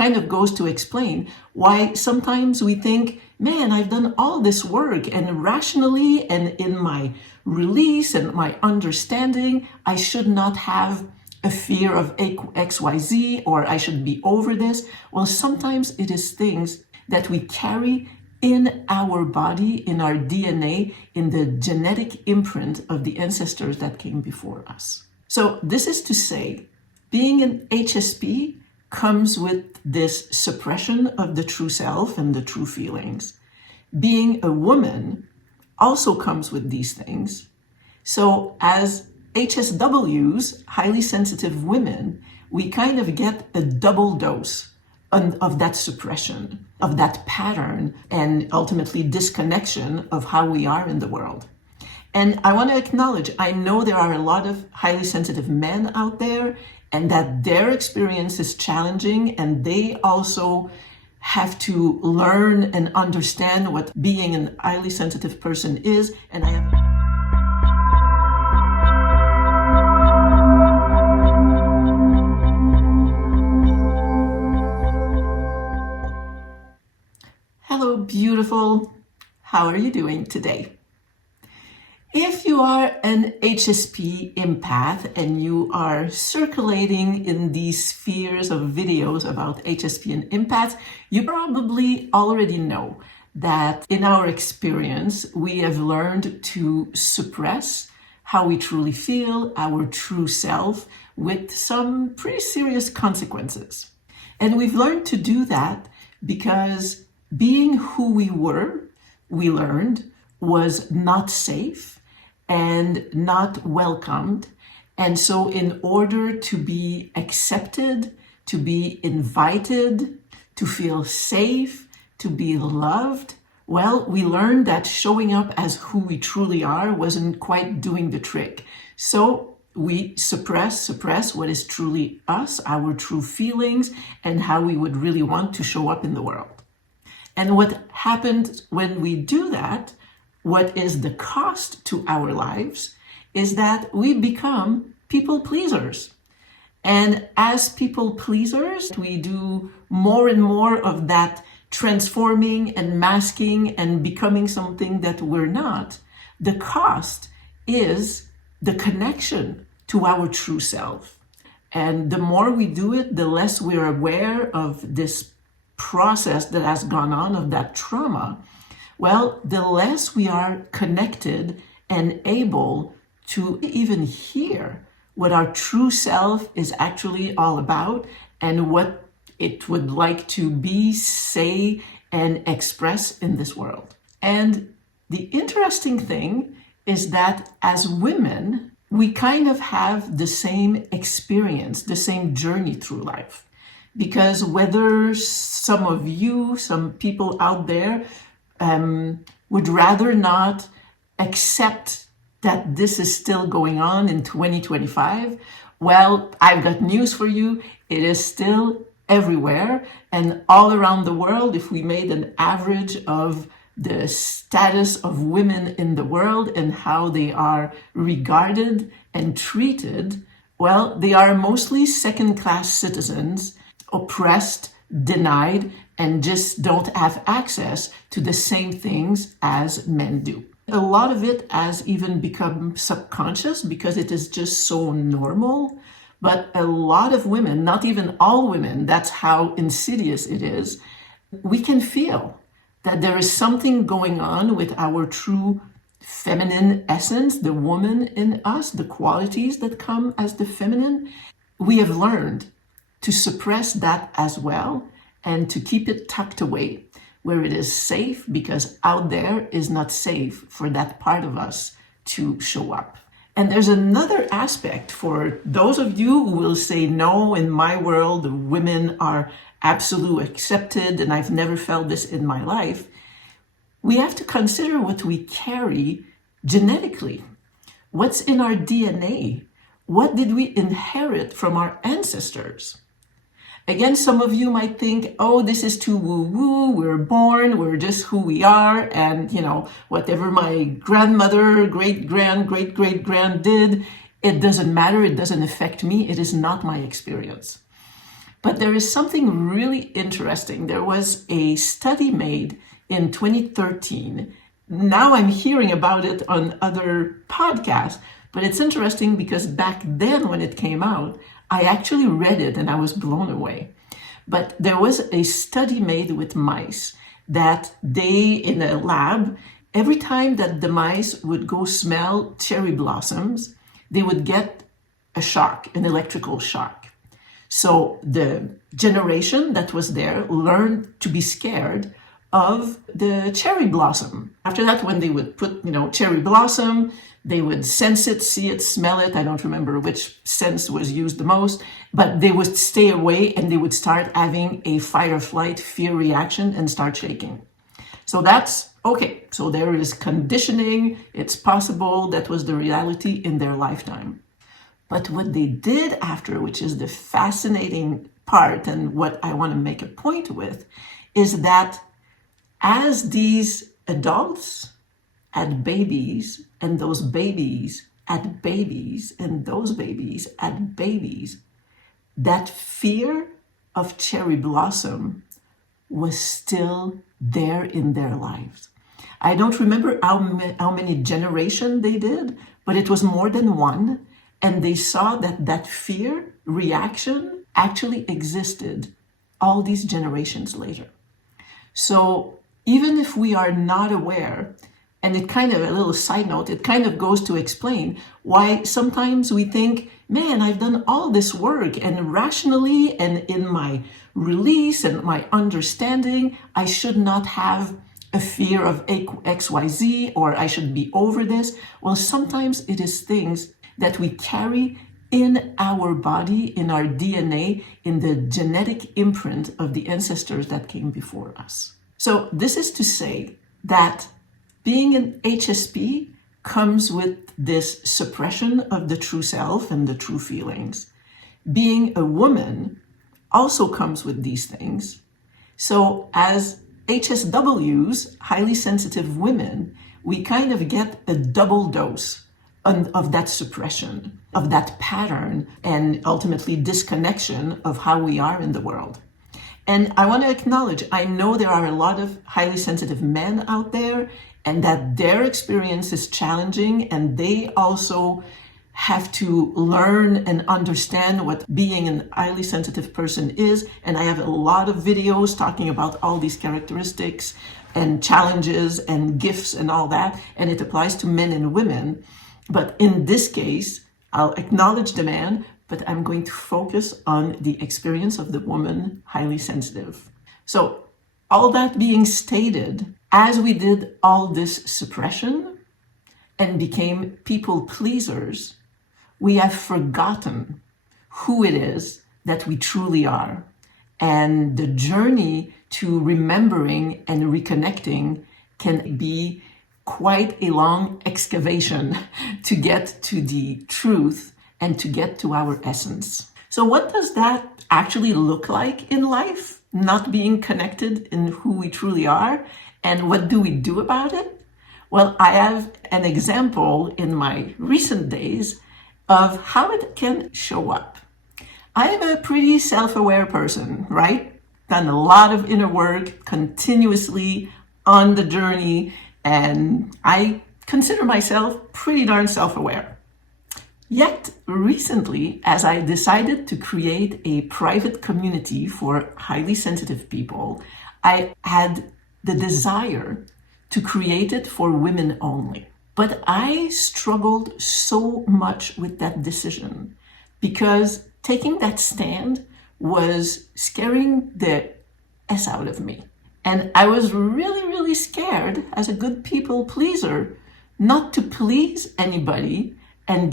kind of goes to explain why sometimes we think, man, I've done all this work, and rationally and in my release and my understanding, I should not have a fear of XYZ, or I should be over this. Well, sometimes it is things that we carry in our body, in our DNA, in the genetic imprint of the ancestors that came before us. So this is to say, being an HSP comes with this suppression of the true self and the true feelings. Being a woman also comes with these things. So as HSWs, highly sensitive women, we kind of get a double dose of that suppression, of that pattern, and ultimately disconnection of how we are in the world. And I want to acknowledge, I know there are a lot of highly sensitive men out there, and that their experience is challenging, and they also have to learn and understand what being a highly sensitive person is. And I have... Hello, beautiful. How are you doing today? If you are an HSP empath and you are circulating in these spheres of videos about HSP and empaths, you probably already know that in our experience, we have learned to suppress how we truly feel, our true self, with some pretty serious consequences. And we've learned to do that because being who we were, we learned, was not safe and not welcomed. And so in order to be accepted, to be invited, to feel safe, to be loved, well, we learned that showing up as who we truly are wasn't quite doing the trick. So we suppress what is truly us, our true feelings, and how we would really want to show up in the world. And what happened when we do that, what is the cost to our lives, is that we become people pleasers. And as people pleasers, we do more and more of that transforming and masking and becoming something that we're not. The cost is the connection to our true self. And the more we do it, the less we're aware of this process that has gone on, of that trauma. Well, the less we are connected and able to even hear what our true self is actually all about and what it would like to be, say, and express in this world. And the interesting thing is that as women, we kind of have the same experience, the same journey through life. Because whether some of you, some people out there, would rather not accept that this is still going on in 2025, well, I've got news for you. It is still everywhere and all around the world. If we made an average of the status of women in the world and how they are regarded and treated, well, they are mostly second-class citizens, oppressed, denied, and just don't have access to the same things as men do. A lot of it has even become subconscious because it is just so normal. But a lot of women, not even all women, that's how insidious it is, we can feel that there is something going on with our true feminine essence, the woman in us, the qualities that come as the feminine. We have learned to suppress that as well and to keep it tucked away where it is safe, because out there is not safe for that part of us to show up. And there's another aspect for those of you who will say, no, in my world, women are absolutely accepted and I've never felt this in my life. We have to consider what we carry genetically. What's in our DNA? What did we inherit from our ancestors? Again, some of you might think, oh, this is too woo-woo, we're born, we're just who we are, and, whatever my grandmother, great-grand did, it doesn't matter, it doesn't affect me, it is not my experience. But there is something really interesting. There was a study made in 2013. Now I'm hearing about it on other podcasts, but it's interesting because back then when it came out, I actually read it and I was blown away. But there was a study made with mice that they, in a lab, every time that the mice would go smell cherry blossoms, they would get a shock, an electrical shock. So the generation that was there learned to be scared of the cherry blossom. After that, when they would put, cherry blossom, they would sense it, see it, smell it. I don't remember which sense was used the most, but they would stay away and they would start having a fight or flight fear reaction and start shaking. So that's okay. So there is conditioning. It's possible that was the reality in their lifetime. But what they did after, which is the fascinating part and what I want to make a point with, is that as these adults had babies, and those babies had babies, and those babies had babies, that fear of cherry blossom was still there in their lives. I don't remember how many generations they did, but it was more than one. And they saw that that fear reaction actually existed all these generations later. So even if we are not aware, and it kind of, a little side note, it kind of goes to explain why sometimes we think, man, I've done all this work and rationally and in my release and my understanding, I should not have a fear of XYZ or I should be over this. Well, sometimes it is things that we carry in our body, in our DNA, in the genetic imprint of the ancestors that came before us. So this is to say that being an HSP comes with this suppression of the true self and the true feelings. Being a woman also comes with these things. So as HSWs, highly sensitive women, we kind of get a double dose of that suppression, of that pattern, and ultimately disconnection of how we are in the world. And I want to acknowledge, I know there are a lot of highly sensitive men out there, and that their experience is challenging, and they also have to learn and understand what being a highly sensitive person is. And I have a lot of videos talking about all these characteristics and challenges and gifts and all that, and it applies to men and women. But in this case, I'll acknowledge the man, but I'm going to focus on the experience of the woman highly sensitive. So all that being stated, as we did all this suppression and became people pleasers, we have forgotten who it is that we truly are. And the journey to remembering and reconnecting can be quite a long excavation to get to the truth and to get to our essence. So what does that actually look like in life? Not being connected in who we truly are, and what do we do about it? Well, I have an example in my recent days of how it can show up. I am a pretty self-aware person, right? Done a lot of inner work, continuously on the journey, and I consider myself pretty darn self-aware. Yet recently, as I decided to create a private community for highly sensitive people, I had the desire to create it for women only. But I struggled so much with that decision because taking that stand was scaring the S out of me. And I was really, really scared as a good people pleaser not to please anybody and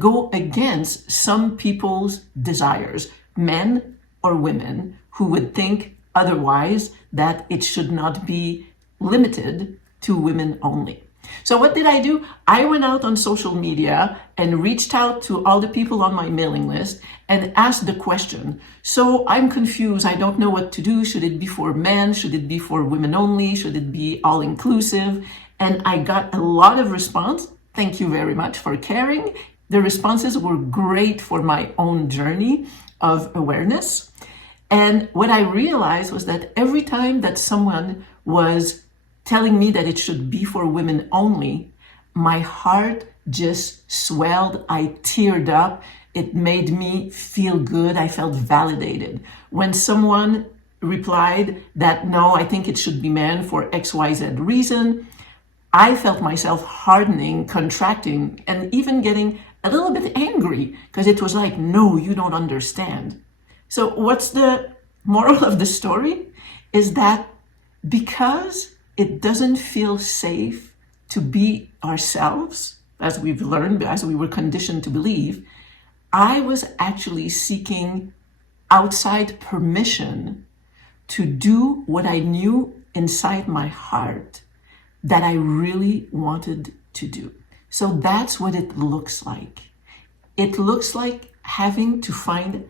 go against some people's desires, men or women who would think otherwise, that it should not be limited to women only. So what did I do? I went out on social media and reached out to all the people on my mailing list and asked the question. So I'm confused. I don't know what to do. Should it be for men? Should it be for women only? Should it be all inclusive? And I got a lot of response. Thank you very much for caring. The responses were great for my own journey of awareness. And what I realized was that every time that someone was telling me that it should be for women only, my heart just swelled. I teared up. It made me feel good. I felt validated. When someone replied that, no, I think it should be men for XYZ reason, I felt myself hardening, contracting, and even getting a little bit angry because it was like, no, you don't understand. So what's the moral of the story? Is that because it doesn't feel safe to be ourselves, as we've learned, as we were conditioned to believe, I was actually seeking outside permission to do what I knew inside my heart that I really wanted to do. So that's what it looks like. It looks like having to find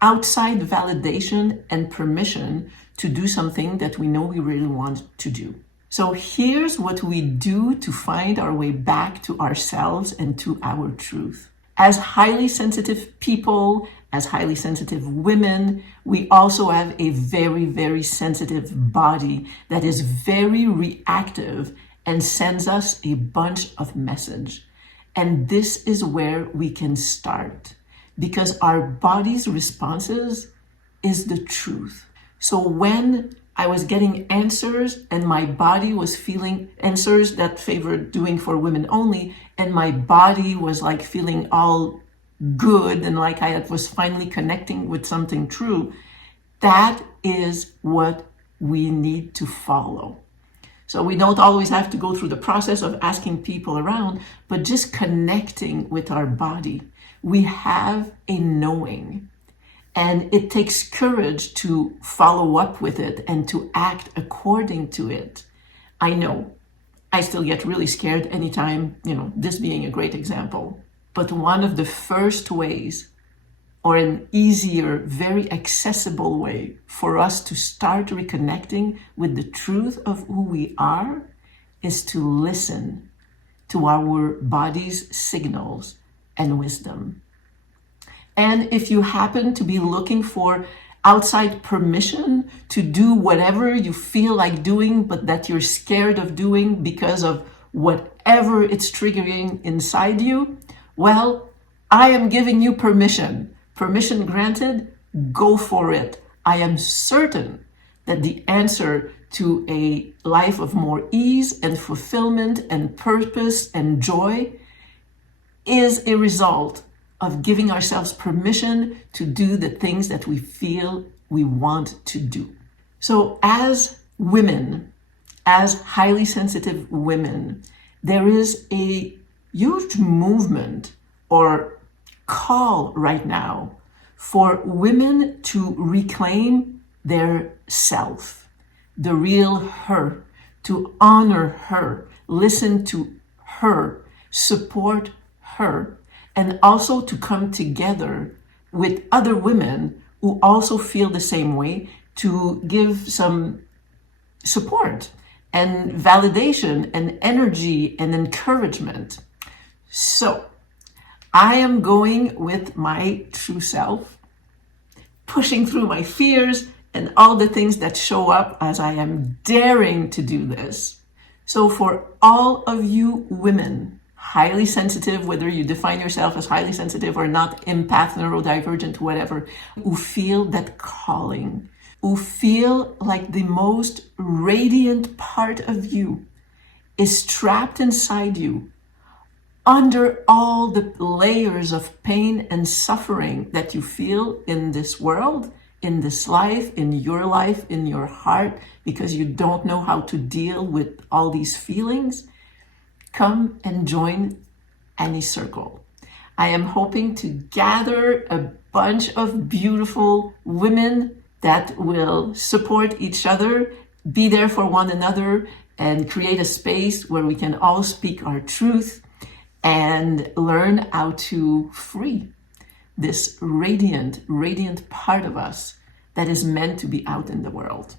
outside validation and permission to do something that we know we really want to do. So here's what we do to find our way back to ourselves and to our truth. As highly sensitive people, as highly sensitive women, we also have a very, very sensitive body that is very reactive and sends us a bunch of message. And this is where we can start, because our body's responses is the truth. So when I was getting answers and my body was feeling answers that favored doing for women only, and my body was like feeling all good and like I was finally connecting with something true, that is what we need to follow. So we don't always have to go through the process of asking people around, but just connecting with our body. We have a knowing. And it takes courage to follow up with it and to act according to it. I know I still get really scared anytime, this being a great example. But one of the first ways, or an easier, very accessible way for us to start reconnecting with the truth of who we are, is to listen to our body's signals and wisdom. And if you happen to be looking for outside permission to do whatever you feel like doing, but that you're scared of doing because of whatever it's triggering inside you, well, I am giving you permission. Permission granted, go for it. I am certain that the answer to a life of more ease and fulfillment and purpose and joy is a result of giving ourselves permission to do the things that we feel we want to do. So as women, as highly sensitive women, there is a huge movement or call right now for women to reclaim their self, the real her, to honor her, listen to her, support her, and also to come together with other women who also feel the same way to give some support and validation and energy and encouragement. So I am going with my true self, pushing through my fears and all the things that show up as I am daring to do this. So for all of you women, highly sensitive, whether you define yourself as highly sensitive or not, empath, neurodivergent, whatever, who feel that calling, who feel like the most radiant part of you is trapped inside you under all the layers of pain and suffering that you feel in this world, in this life, in your heart, because you don't know how to deal with all these feelings. Come and join Annie Circle. I am hoping to gather a bunch of beautiful women that will support each other, be there for one another, and create a space where we can all speak our truth and learn how to free this radiant part of us that is meant to be out in the world.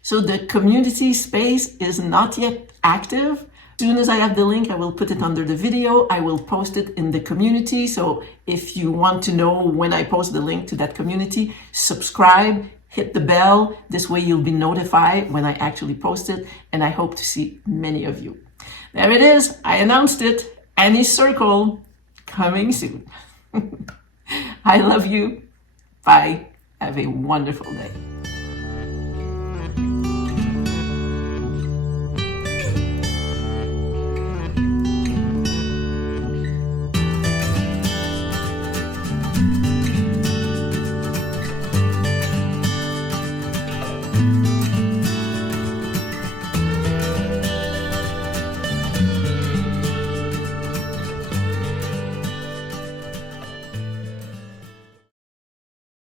So the community space is not yet active, As soon as I have the link, I will put it under the video. I will post it in the community. So if you want to know when I post the link to that community, subscribe, hit the bell. This way you'll be notified when I actually post it. And I hope to see many of you. There it is. I announced it. Annie's Circle coming soon. I love you. Bye. Have a wonderful day.